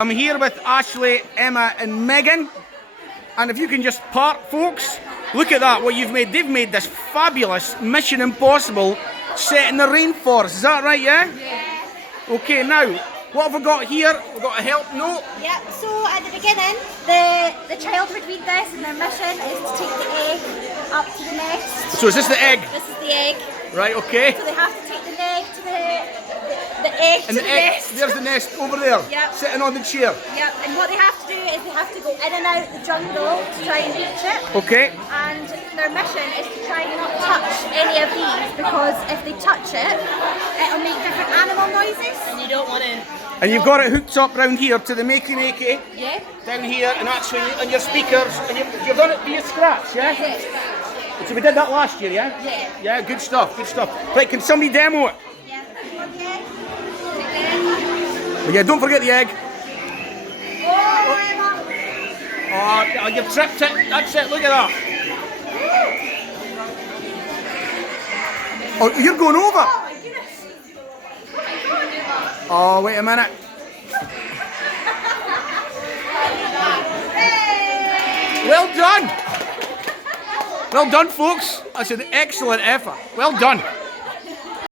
I'm here with Ashley, Emma and Megan, and if you can just park, folks, look at that, what you've made. They've made this fabulous Mission Impossible set in the rainforest. Is that right, yeah? Yeah. Okay, now, what have we got here? We've got a help note. Yep, so at the beginning, the child would read this and their mission is to take the egg up to the nest. So is this the egg? This is the egg. Right, okay. So they have to take the egg to the egg And to the nest. there's the nest over there, Yep. sitting on the chair. Yep, and what they have to do is they have to go in and out the jungle to try and reach it. Okay. And their mission is to try and not touch any of these, because if they touch it, it'll make different animal noises. And you don't want to. And you've got it hooked up round here to the Makey Makey. Yeah. Down here, and that's on your speakers. And you've done it via Scratch, yeah? Yeah. So we did that last year, yeah? Yeah. Yeah, good stuff, good stuff. Right, can somebody demo it? Yeah. Okay. But yeah, don't forget the egg. Oh, Emma. Oh, you've tripped it. That's it, look at that. Oh, you're going over. Oh my goodness. Oh my God, Emma. Oh, wait a minute. Well done. Well done, folks. That's an excellent effort. Well done.